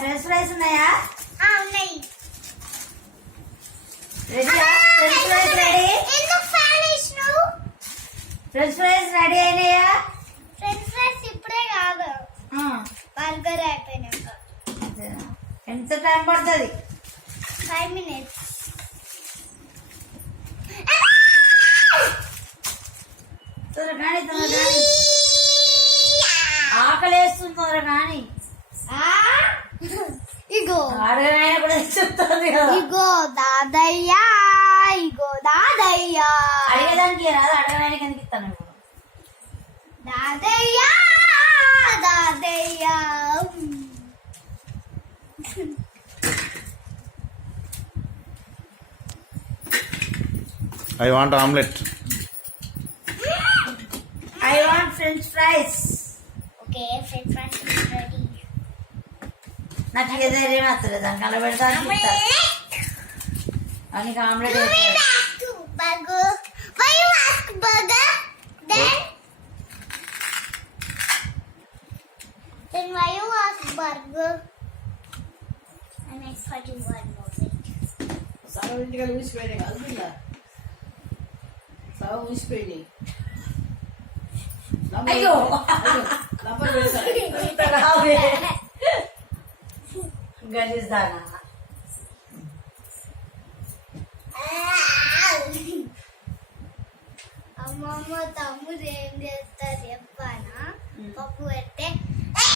French fries ఉన్నాయా? ఉన్నాయి. రెడీయా? French fries ready. French fries ready అయినాయా? ఫ్రెంచ్ ఫ్రైస్ ఇప్పుడే కాదు, బర్గర్ అయిపోయినాక. ఎంత టైం పడుతుంది? 5 minutes. త్వరగాని త్వరగాని, ఆకలి వేస్తుంది త్వరగాని. ఇగో అడగనైనా కూడా చెప్తుంది కదా. ఇగో దాదయ్య, ఇగో దాదయ్య. అడిగేదానికి రాదు, అడగడానికి ఎందుకు ఇస్తాను ఇప్పుడు? దాదయ్య దాదయ్య. I want omelette. I want French fries. Okay, French fries ready. నాకు ఏ ధైర్యం వస్తుంది దానికి అలా పెడతాను. నీకు omelette Burger. Why you ask burger? Then why you ask burger? And I thought you one more thing. సగం ఇంటికి ఊసిపోయినాయి కాదు పిల్ల, సగం ఊసిపోయినాయి. అయ్యో నంబర్ వేశారు. గలీజ్దానా. అమ్మమ్మ తమ్ముడు ఏం చేస్తారు చెప్పానా? పప్పు పెట్టే